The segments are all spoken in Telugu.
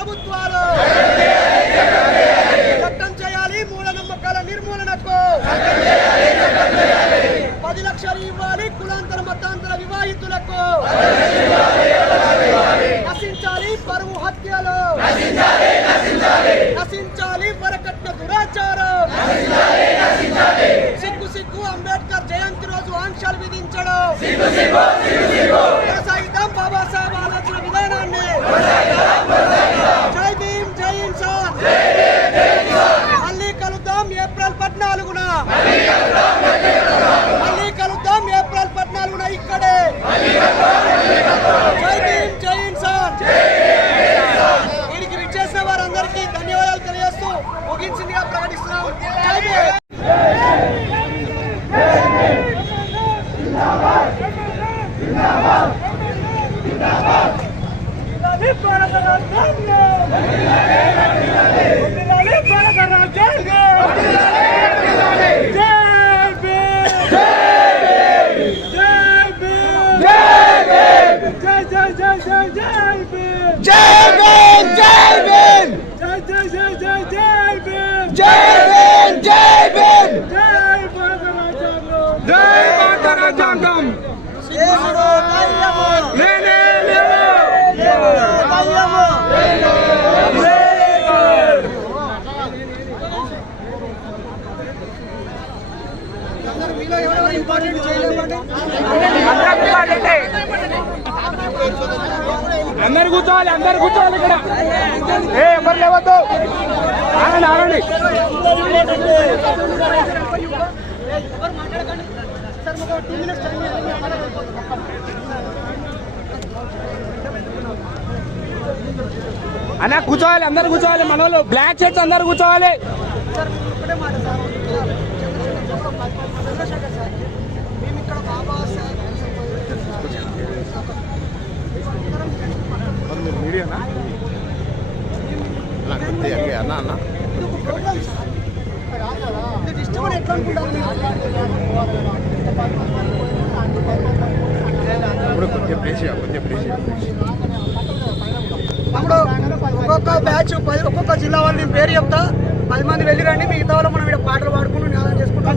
ప్రభుత్వాలు ముగించిందిగా ప్రకటిస్తున్నాం Jai Bhim. జై భారత రాజ్యాంగం శివుడు దయ్యము లేనే లేవు దయ్యము అందరూ మీలో ఎవరెవరు ఇంపార్టెంట్ చేయలేమండి అందరు కూర్చోవాలి అందరు కూర్చోవాలి ఇక్కడ. ఏ ఎవరు లేవద్దు? ఆగండి ఆగండి. అన్న కూర్చోవాలి అందరు కూర్చోవాలి. మన వాళ్ళు బ్లాక్ షర్ట్స్ అందరు కూర్చోవాలి. చంద్రశేఖర్ సార్ మేము ఇక్కడ బాబా సార్ ఇప్పుడు కొంచెం ప్లేస్ కొంచెం ప్లేస్ తమ్ముడు ఒక్కొక్క బ్యాచ్ పది ఒక్కొక్క జిల్లా వాళ్ళు నేను పేరు చెప్తా. పది మంది వెళ్ళిరండి మిగతా వాళ్ళు మనం ఇక్కడ పాటలు పాడుకుంటూ న్యాయం చేసుకుంటాం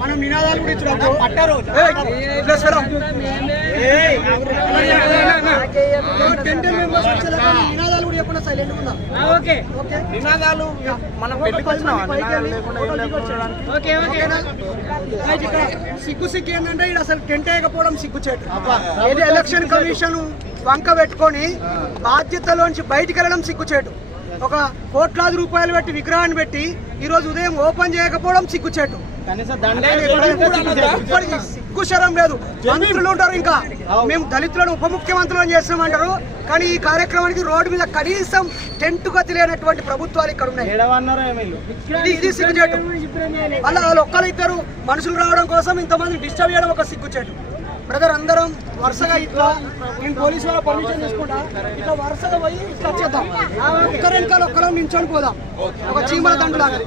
మనం నినాదాలు కూడా ఇచ్చినప్పుడు పట్టారు. టెన్ టెన్ మెంబర్స్ వచ్చేదాకా నినాదాలు కూడా చెప్పకుండా సైలెంట్ ఉందా? ఓకే. ఓకే. నినాదాలు మనం సిగ్గు సిగ్గు ఏంటంటే ఇక్కడ అసలు టెంట్ వేయకపోవడం సిగ్గు చేటు ఇది ఎలక్షన్ కమిషన్ వంక పెట్టుకొని బాధ్యతలోంచి బయటికి వెళ్ళడం సిగ్గుచేటు. ఒక కోట్లాది రూపాయలు పెట్టి విగ్రహాన్ని పెట్టి ఈ రోజు ఉదయం ఓపెన్ చేయకపోవడం సిగ్గుచేటు. సిగ్గు శరం లేదు మంత్రులు ఉంటారు ఇంకా. మేము దళితులను ఉప ముఖ్యమంత్రులను చేస్తామంటారు కానీ ఈ కార్యక్రమానికి రోడ్డు మీద కనీసం టెంట్ గతి లేనటువంటి ప్రభుత్వాలు ఇక్కడ ఉన్నాయి. ఇది ఇది సిగ్గుచేటు. వాళ్ళ వాళ్ళు ఒక్కరు ఇద్దరు మనుషులు రావడం కోసం ఇంతమంది డిస్టర్బ్ చేయడం ఒక సిగ్గుచేటు. బ్రదర్ అందరం వరుసగా ఇట్లా నేను పోలీస్ వాళ్ళ పర్మిషన్ తీసుకుంటా. ఇట్లా వరుసగా పోయి ఇట్లా చేద్దాం. ఒక్కరి వెనకాల ఒక్కరం నించొని పోదాం. ఒక చీమల దండు లాగా